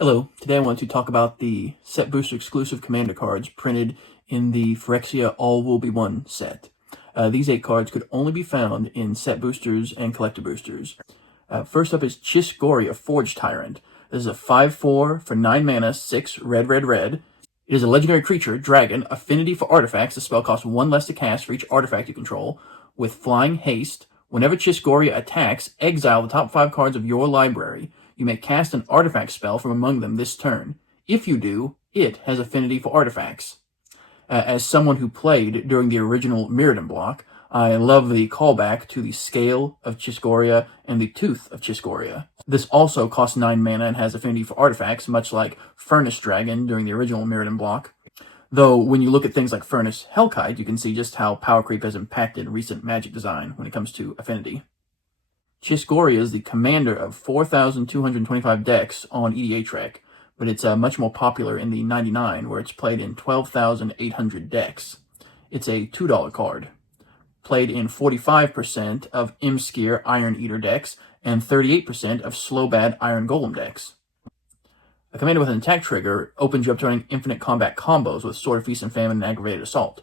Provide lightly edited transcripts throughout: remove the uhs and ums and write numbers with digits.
Hello, today I want to talk about the set booster exclusive commander cards printed in the Phyrexia All Will Be One set. These 8 cards could only be found in set boosters and collector boosters. First up is Chiss-Goria Forge Tyrant. This is a 5/4 for 9 mana, 6 red, red, red. It is a legendary creature, dragon, affinity for artifacts. The spell costs 1 less to cast for each artifact you control, with flying haste. Whenever Chiss-Goria attacks, exile the top 5 cards of your library. You may cast an artifact spell from among them this turn. If you do, it has affinity for artifacts. As someone who played during the original Mirrodin block, I love the callback to the Scale of Chiss-Goria and the Tooth of Chiss-Goria. This also costs 9 mana and has affinity for artifacts, much like Furnace Dragon during the original Mirrodin block. Though, when you look at things like Furnace Hellkite, you can see just how power creep has impacted recent Magic design when it comes to affinity. Chiss-Goria is the commander of 4,225 decks on EDHREC, but it's much more popular in the 99, where it's played in 12,800 decks. It's a $2 card, played in 45% of Imskir Iron Eater decks and 38% of Slowbad Iron Golem decks. A commander with an attack trigger opens you up to running infinite combat combos with Sword of Feast and Famine and Aggravated Assault.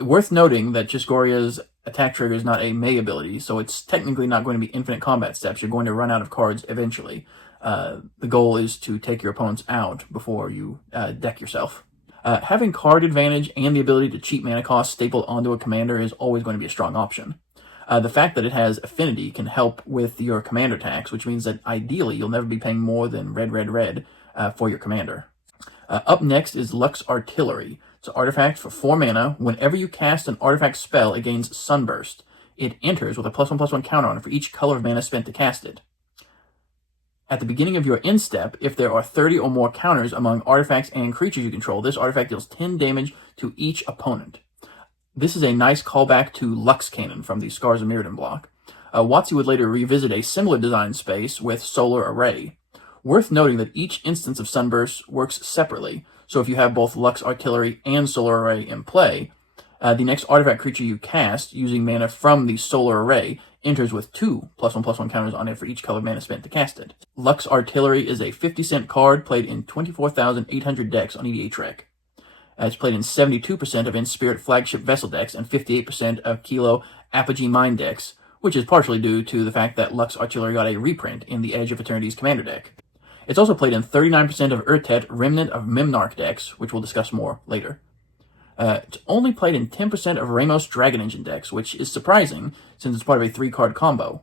Worth noting that Chiss-Goria's attack trigger is not a May ability, so it's technically not going to be infinite combat steps. You're going to run out of cards eventually. The goal is to take your opponents out before you deck yourself. Having card advantage and the ability to cheat mana cost stapled onto a commander is always going to be a strong option. The fact that it has affinity can help with your commander attacks, which means that ideally you'll never be paying more than red, red, red for your commander. Up next is Lux Artillery. It's an artifact for 4 mana. Whenever you cast an artifact spell, it gains Sunburst. It enters with a +1/+1 counter on it for each color of mana spent to cast it. At the beginning of your end step, if there are 30 or more counters among artifacts and creatures you control, this artifact deals 10 damage to each opponent. This is a nice callback to Lux Cannon from the Scars of Mirrodin block. WotC would later revisit a similar design space with Solar Array. Worth noting that each instance of Sunburst works separately, so if you have both Lux Artillery and Solar Array in play, the next artifact creature you cast using mana from the Solar Array enters with 2 +1/+1 counters on it for each color of mana spent to cast it. Lux Artillery is a 50-cent card played in 24,800 decks on EDHREC. It's played in 72% of In-Spirit flagship vessel decks and 58% of Kilo Apogee Mine decks, which is partially due to the fact that Lux Artillery got a reprint in the Edge of Eternity's commander deck. It's also played in 39% of Urtet Remnant of Mimnarch decks, which we'll discuss more later. It's only played in 10% of Ramos Dragon Engine decks, which is surprising since it's part of a 3-card combo.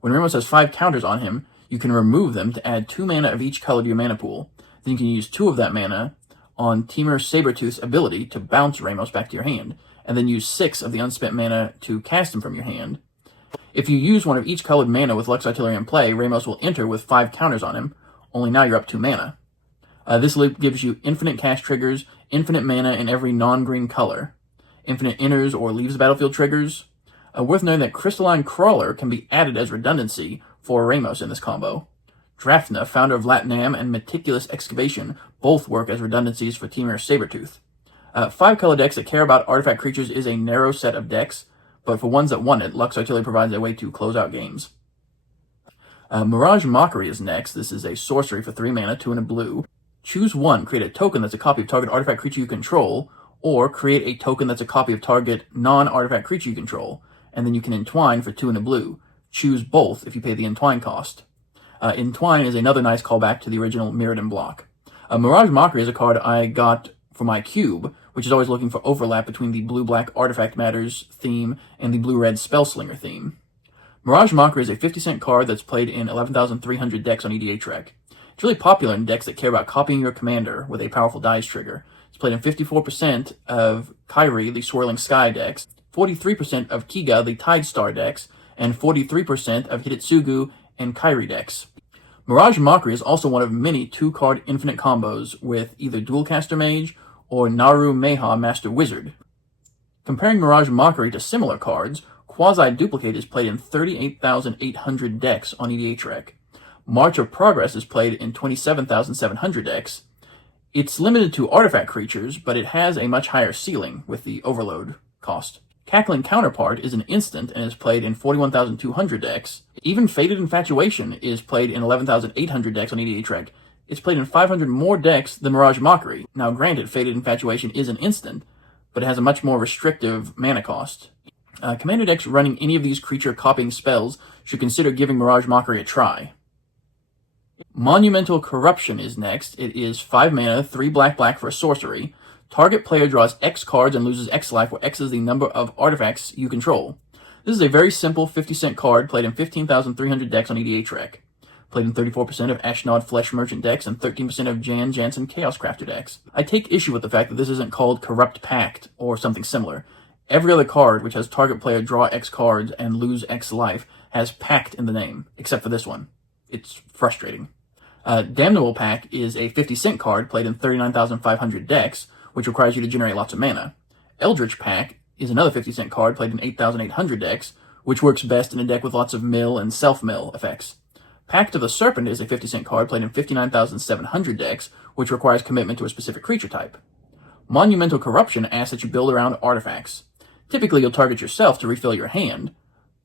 When Ramos has 5 counters on him, you can remove them to add 2 mana of each color to your mana pool. Then you can use 2 of that mana on Temur Sabertooth's ability to bounce Ramos back to your hand, and then use 6 of the unspent mana to cast him from your hand. If you use one of each colored mana with Lux Artillery in play, Ramos will enter with 5 counters on him, only now you're up 2 mana. This loop gives you infinite cast triggers, infinite mana in every non-green color, infinite enters or leaves the battlefield triggers. Worth noting that Crystalline Crawler can be added as redundancy for Ramos in this combo. Drafna, founder of Latnam, and Meticulous Excavation both work as redundancies for Temur Sabertooth. 5-color decks that care about artifact creatures is a narrow set of decks, but for ones that want it, Lux Artillery provides a way to close out games. Mirage Mockery is next. This is a sorcery for 3 mana, 2 and a blue. Choose one, create a token that's a copy of target artifact creature you control, or create a token that's a copy of target non-artifact creature you control, and then you can entwine for 2 and a blue. Choose both if you pay the entwine cost. Entwine is another nice callback to the original Mirrodin block. Mirage Mockery is a card I got for my cube, which is always looking for overlap between the blue-black Artifact Matters theme and the blue-red Spellslinger theme. Mirage Mockery is a 50-cent card that's played in 11,300 decks on EDHREC. It's really popular in decks that care about copying your commander with a powerful dice trigger. It's played in 54% of Kairi, the Swirling Sky decks, 43% of Kiga, the Tide Star decks, and 43% of Hitotsugu and Kairi decks. Mirage Mockery is also one of many 2-card infinite combos with either Dualcaster Mage or Naru Meha Master Wizard. Comparing Mirage Mockery to similar cards, Quasi-Duplicate is played in 38,800 decks on EDHREC. March of Progress is played in 27,700 decks. It's limited to artifact creatures, but it has a much higher ceiling with the overload cost. Cackling Counterpart is an instant and is played in 41,200 decks. Even Faded Infatuation is played in 11,800 decks on EDHREC. It's played in 500 more decks than Mirage Mockery. Now granted, Faded Infatuation is an instant, but it has a much more restrictive mana cost. Commander decks running any of these creature copying spells should consider giving Mirage Mockery a try. Monumental Corruption is next. It is 5 mana, 3 black for a sorcery. Target player draws X cards and loses X life, where X is the number of artifacts you control. This is a very simple 50-cent card played in 15,300 decks on EDHREC. Played in 34% of Ashnod Flesh Merchant decks and 13% of Jan Jansen Chaos Crafter decks. I take issue with the fact that this isn't called Corrupt Pact or something similar. Every other card which has target player draw X cards and lose X life has Pact in the name, except for this one. It's frustrating. Damnable Pact is a 50-cent card played in 39,500 decks, which requires you to generate lots of mana. Eldritch Pact is another 50-cent card played in 8,800 decks, which works best in a deck with lots of mill and self-mill effects. Pact of the Serpent is a 50-cent card played in 59,700 decks, which requires commitment to a specific creature type. Monumental Corruption asks that you build around artifacts. Typically, you'll target yourself to refill your hand,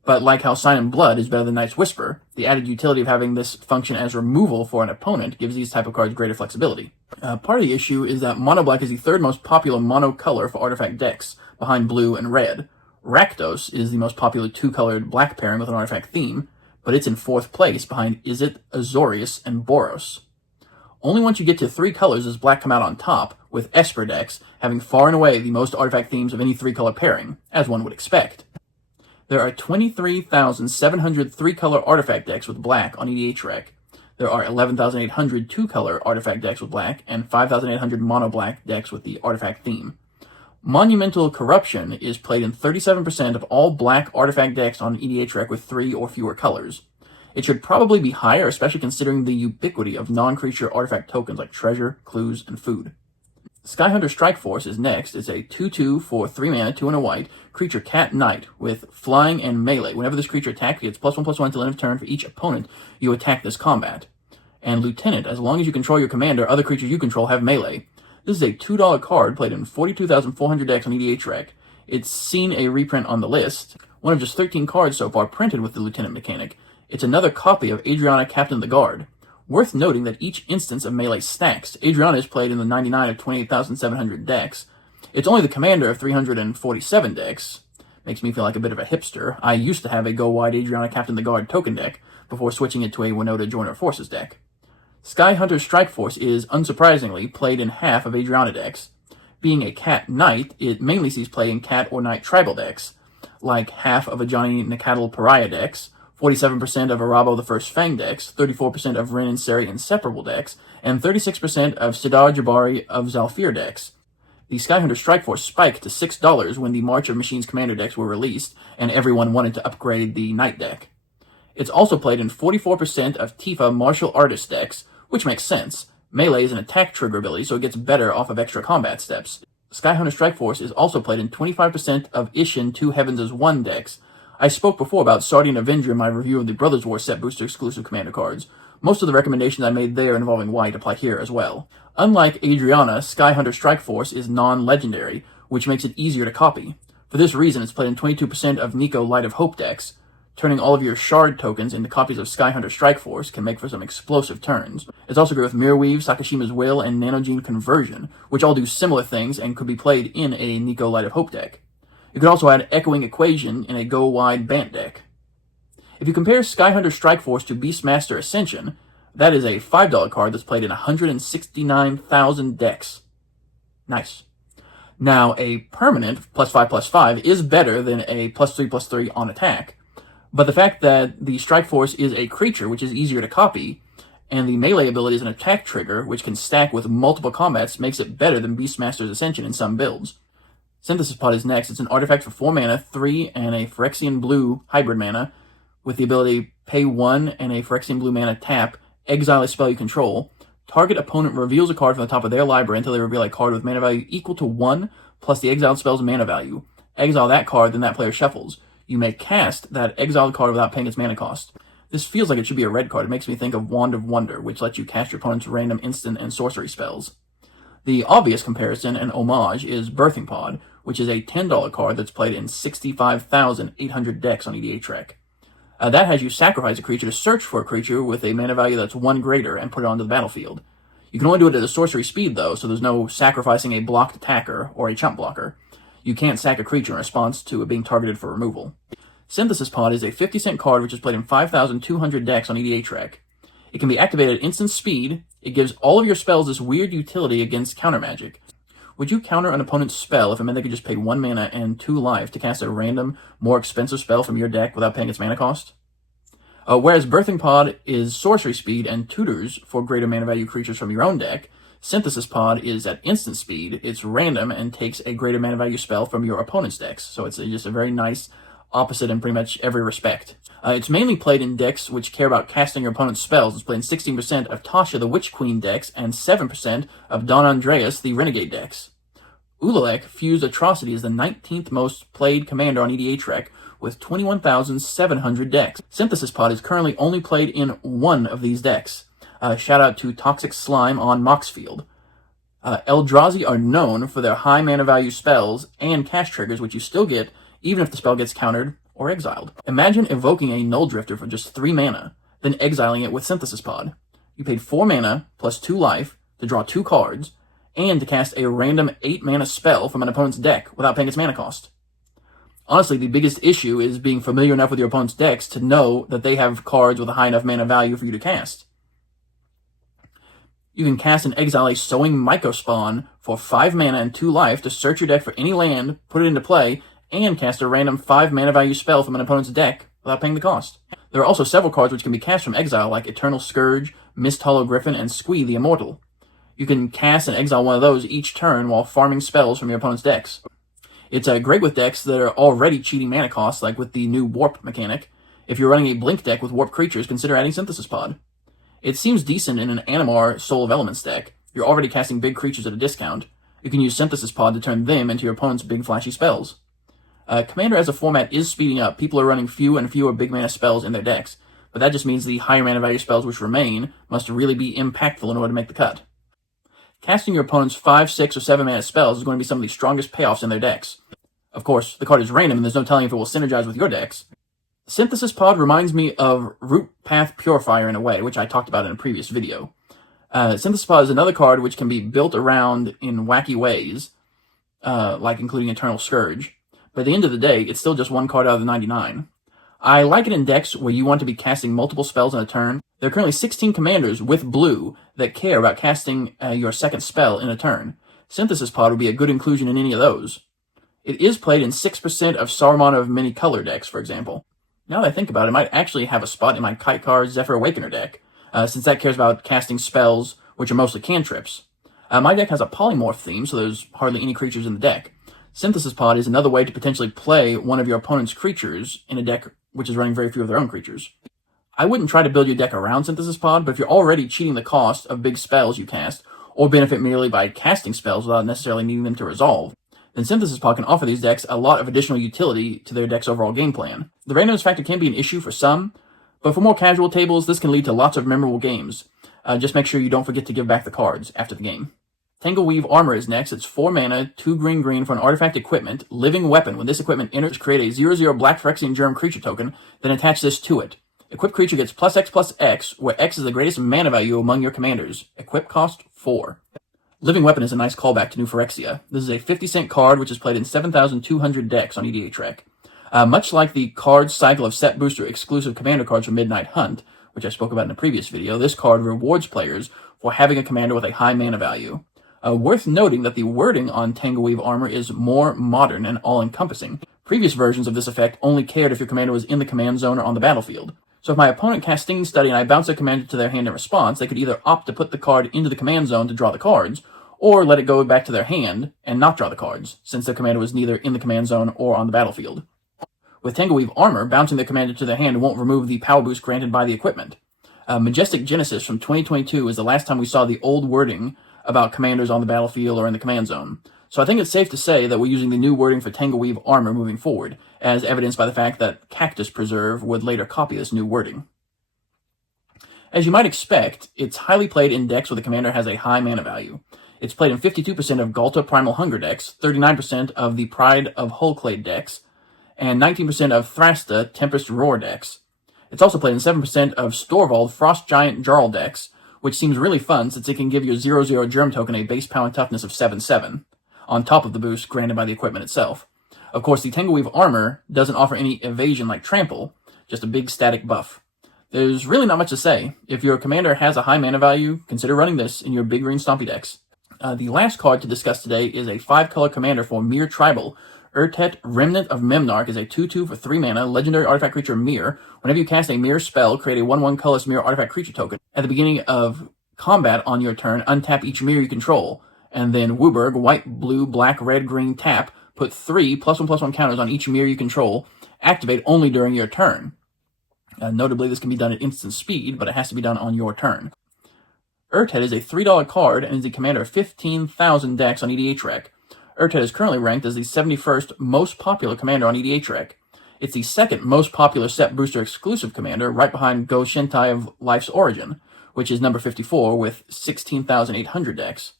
but like how Sign in Blood is better than Night's Whisper, the added utility of having this function as removal for an opponent gives these type of cards greater flexibility. Part of the issue is that Mono Black is the third most popular mono color for artifact decks, behind blue and red. Rakdos is the most popular two-colored black pairing with an artifact theme, but it's in 4th place behind Izzet, Azorius, and Boros. Only once you get to 3 colors does black come out on top, with Esper decks having far and away the most artifact themes of any 3-color pairing, as one would expect. There are 23,700 3-color artifact decks with black on EDHREC. There are 11,800 2-color artifact decks with black, and 5,800 mono-black decks with the artifact theme. Monumental Corruption is played in 37% of all black artifact decks on EDHREC with 3 or fewer colors. It should probably be higher, especially considering the ubiquity of non-creature artifact tokens like treasure, clues, and food. Skyhunter Strike Force is next. It's a 2/2 for 3 mana, 2 and a white, creature Cat Knight with flying and melee. Whenever this creature attacks, it gets +1/+1 till end of turn for each opponent you attack this combat. And Lieutenant, as long as you control your commander, other creatures you control have melee. This is a $2 card played in 42,400 decks on EDHREC. It's seen a reprint on the list, one of just 13 cards so far printed with the Lieutenant mechanic. It's another copy of Adriana, Captain of the Guard. Worth noting that each instance of melee stacks. Adriana is played in the 99 of 28,700 decks. It's only the commander of 347 decks. Makes me feel like a bit of a hipster. I used to have a Go Wide Adriana Captain of the Guard token deck before switching it to a Winota Joiner Forces deck. Skyhunter Strike Force is, unsurprisingly, played in half of Adriana decks. Being a Cat Knight, it mainly sees play in Cat or Knight tribal decks, like half of Ajani Nakatl Pariah decks, 47% of Arabo the First Fang decks, 34% of Rin and Seri Inseparable decks, and 36% of Sidar Jabari of Zalfir decks. The Skyhunter Strike Force spiked to $6 when the March of Machines Commander decks were released, and everyone wanted to upgrade the Knight deck. It's also played in 44% of Tifa Martial Artist decks, which makes sense. Melee is an attack trigger ability, so it gets better off of extra combat steps. Skyhunter Strike Force is also played in 25% of Ishin 2 Heavens as 1 decks. I spoke before about Sardian Avenger in my review of the Brothers War set booster exclusive commander cards. Most of the recommendations I made there involving white apply here as well. Unlike Adriana, Skyhunter Strike Force is non-legendary, which makes it easier to copy. For this reason, it's played in 22% of Nico Light of Hope decks. Turning all of your shard tokens into copies of Skyhunter Strike Force can make for some explosive turns. It's also great with Mirrorweave, Sakashima's Will, and Nanogene Conversion, which all do similar things and could be played in a Nico Light of Hope deck. You could also add Echoing Equation in a Go-Wide Bant deck. If you compare Skyhunter Strike Force to Beastmaster Ascension, that is a $5 card that's played in 169,000 decks. Nice. Now, a permanent +5/+5 is better than a +3/+3 on attack, but the fact that the Strike Force is a creature, which is easier to copy, and the melee ability is an attack trigger, which can stack with multiple combats, makes it better than Beastmaster's Ascension in some builds. Synthesis Pod is next. It's an artifact for 4 mana, 3 and a Phyrexian Blue hybrid mana, with the ability pay 1 and a Phyrexian Blue mana tap, exile a spell you control. Target opponent reveals a card from the top of their library until they reveal a card with mana value equal to 1 plus the exiled spell's mana value. Exile that card, then that player shuffles. You may cast that exiled card without paying its mana cost. This feels like it should be a red card. It makes me think of Wand of Wonder, which lets you cast your opponent's random instant and sorcery spells. The obvious comparison and homage is Birthing Pod, which is a $10 card that's played in 65,800 decks on EDHREC. That has you sacrifice a creature to search for a creature with a mana value that's 1 greater and put it onto the battlefield. You can only do it at a sorcery speed, though, so there's no sacrificing a blocked attacker or a chump blocker. You can't sack a creature in response to it being targeted for removal. Synthesis Pod is a 50-cent card which is played in 5,200 decks on EDHREC. It can be activated at instant speed. It gives all of your spells this weird utility against counter magic. Would you counter an opponent's spell if it meant they could just pay 1 mana and 2 life to cast a random, more expensive spell from your deck without paying its mana cost? Whereas Birthing Pod is sorcery speed and tutors for greater mana value creatures from your own deck, Synthesis Pod is at instant speed, it's random, and takes a greater mana value spell from your opponent's decks. So it's just a very nice opposite in pretty much every respect. It's mainly played in decks which care about casting your opponent's spells. It's played in 16% of Tasha the Witch Queen decks and 7% of Don Andreas the Renegade decks. Ulalek Fused Atrocity is the 19th most played commander on EDHREC with 21,700 decks. Synthesis Pod is currently only played in one of these decks. Shout out to Toxic Slime on Moxfield. Eldrazi are known for their high mana value spells and cast triggers, which you still get even if the spell gets countered or exiled. Imagine evoking a Null Drifter for just 3 mana, then exiling it with Synthesis Pod. You paid 4 mana plus 2 life to draw 2 cards, and to cast a random 8 mana spell from an opponent's deck without paying its mana cost. Honestly, the biggest issue is being familiar enough with your opponent's decks to know that they have cards with a high enough mana value for you to cast. You can cast and exile a Sowing Mycospawn for 5 mana and 2 life to search your deck for any land, put it into play, and cast a random 5 mana value spell from an opponent's deck without paying the cost. There are also several cards which can be cast from exile, like Eternal Scourge, Mist Hollow Griffin, and Squee the Immortal. You can cast and exile one of those each turn while farming spells from your opponent's decks. It's great with decks that are already cheating mana costs, like with the new Warp mechanic. If you're running a Blink deck with Warp creatures, consider adding Synthesis Pod. It seems decent in an Animar Soul of Elements deck. You're already casting big creatures at a discount. You can use Synthesis Pod to turn them into your opponent's big flashy spells. Commander as a format is speeding up. People are running fewer and fewer big mana spells in their decks, but that just means the higher mana value spells which remain must really be impactful in order to make the cut. Casting your opponent's 5, 6, or 7 mana spells is going to be some of the strongest payoffs in their decks. Of course, the card is random and there's no telling if it will synergize with your decks. Synthesis Pod reminds me of Root Path Purifier in a way, which I talked about in a previous video. Synthesis Pod is another card which can be built around in wacky ways, like including Eternal Scourge. But at the end of the day, it's still just one card out of the 99. I like it in decks where you want to be casting multiple spells in a turn. There are currently 16 commanders with blue that care about casting your second spell in a turn. Synthesis Pod would be a good inclusion in any of those. It is played in 6% of Saruman of many color decks, for example. Now that I think about it, it might actually have a spot in my Kite-Car Zephyr Awakener deck, since that cares about casting spells, which are mostly cantrips. My deck has a polymorph theme, so there's hardly any creatures in the deck. Synthesis Pod is another way to potentially play one of your opponent's creatures in a deck which is running very few of their own creatures. I wouldn't try to build your deck around Synthesis Pod, but if you're already cheating the cost of big spells you cast, or benefit merely by casting spells without necessarily needing them to resolve, then Synthesis Pod can offer these decks a lot of additional utility to their deck's overall game plan. The randomness factor can be an issue for some, but for more casual tables, this can lead to lots of memorable games. Just make sure you don't forget to give back the cards after the game. Tangleweave Armor is next. It's 4 mana, 2 green for an artifact equipment, living weapon. When this equipment enters, create a 0/0 black Phyrexian Germ creature token, then attach this to it. Equipped creature gets +X/+X, where X is the greatest mana value among your commanders. Equip cost 4. Living Weapon is a nice callback to New Phyrexia. This is a 50-cent card which is played in 7,200 decks on EDHREC. Much like the card cycle of set booster exclusive commander cards from Midnight Hunt, which I spoke about in a previous video, this card rewards players for having a commander with a high mana value. Worth noting that the wording on Tangleweave Armor is more modern and all-encompassing. Previous versions of this effect only cared if your commander was in the command zone or on the battlefield. So if my opponent casts Stinging Study and I bounce their commander to their hand in response, they could either opt to put the card into the command zone to draw the cards, or let it go back to their hand and not draw the cards, since their commander was neither in the command zone or on the battlefield. With Tangleweave Armor, bouncing their commander to their hand won't remove the power boost granted by the equipment. Majestic Genesis from 2022 is the last time we saw the old wording about commanders on the battlefield or in the command zone. So I think it's safe to say that we're using the new wording for Tangleweave Armor moving forward, as evidenced by the fact that Cactus Preserve would later copy this new wording. As you might expect, it's highly played in decks where the commander has a high mana value. It's played in 52% of Galta Primal Hunger decks, 39% of the Pride of Hullclade decks, and 19% of Thrasta Tempest Roar decks. It's also played in 7% of Storvald Frost Giant Jarl decks, which seems really fun since it can give your 0/0 germ token a base power and toughness of 7/7, on top of the boost granted by the equipment itself. Of course, the Tangleweave armor doesn't offer any evasion like Trample, just a big static buff. There's really not much to say. If your commander has a high mana value, consider running this in your big green stompy decks. The last card to discuss today is a 5-color commander for Myr Tribal. Urtet, Remnant of Memnarch, is a 2/2 for 3 mana, legendary artifact creature Myr. Whenever you cast a Myr spell, create a 1/1 colorless Myr artifact creature token. At the beginning of combat on your turn, untap each Myr you control. And then Wooburg, white, blue, black, red, green, tap. Put 3 +1/+1 counters on each Myr you control. Activate only during your turn. Notably, this can be done at instant speed, but it has to be done on your turn. Urtet is a $3 card and is the commander of 15,000 decks on EDHREC. Urtet is currently ranked as the 71st most popular commander on EDHREC. It's the second most popular set booster exclusive commander, right behind Go Shintai of Life's Origin, which is number 54 with 16,800 decks.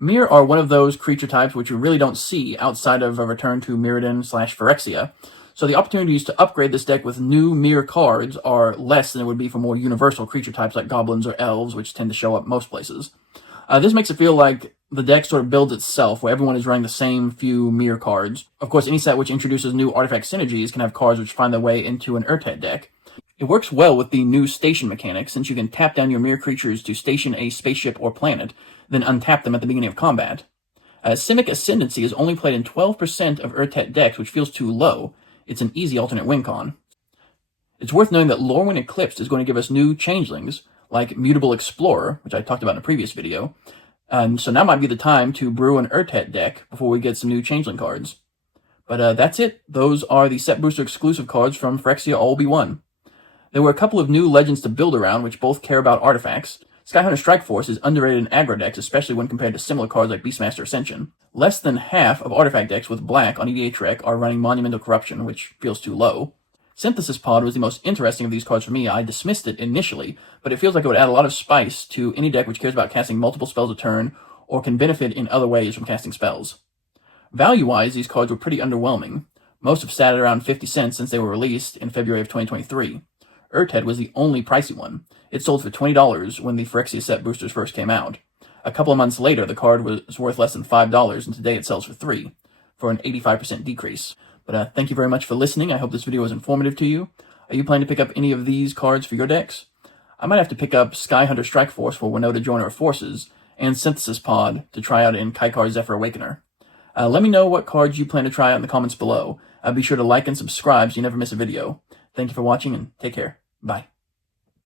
Myr are one of those creature types which you really don't see outside of a return to Mirrodin/Phyrexia, so the opportunities to upgrade this deck with new Myr cards are less than it would be for more universal creature types like goblins or elves, which tend to show up most places. This makes it feel like the deck sort of builds itself, where everyone is running the same few Myr cards. Of course, any set which introduces new artifact synergies can have cards which find their way into an Urtet deck. It works well with the new station mechanic, since you can tap down your Myr creatures to station a spaceship or planet, then untap them at the beginning of combat. Simic Ascendancy is only played in 12% of Urtet decks, which feels too low. It's an easy alternate win con. It's worth knowing that Lorwyn Eclipsed is going to give us new changelings, like Mutable Explorer, which I talked about in a previous video. So now might be the time to brew an Urtet deck before we get some new changeling cards. But that's it. Those are the set booster exclusive cards from Phyrexia All Be One. There were a couple of new legends to build around, which both care about artifacts. Skyhunter Strike Force is underrated in aggro decks, especially when compared to similar cards like Beastmaster Ascension. Less than half of artifact decks with black on EDHREC are running Monumental Corruption, which feels too low. Synthesis Pod was the most interesting of these cards for me. I dismissed it initially, but it feels like it would add a lot of spice to any deck which cares about casting multiple spells a turn, or can benefit in other ways from casting spells. Value-wise, these cards were pretty underwhelming. Most have sat at around 50 cents since they were released in February of 2023. Urtet was the only pricey one. It sold for $20 when the Phyrexia set boosters first came out. A couple of months later, the card was worth less than $5, and today it sells for $3, for an 85% decrease. But thank you very much for listening. I hope this video was informative to you. Are you planning to pick up any of these cards for your decks? I might have to pick up Skyhunter Strike Force for Winota Joiner of Forces, and Synthesis Pod to try out in Kaikar Zephyr Awakener. Let me know what cards you plan to try out in the comments below. Be sure to like and subscribe so you never miss a video. Thank you for watching, and take care. Bye.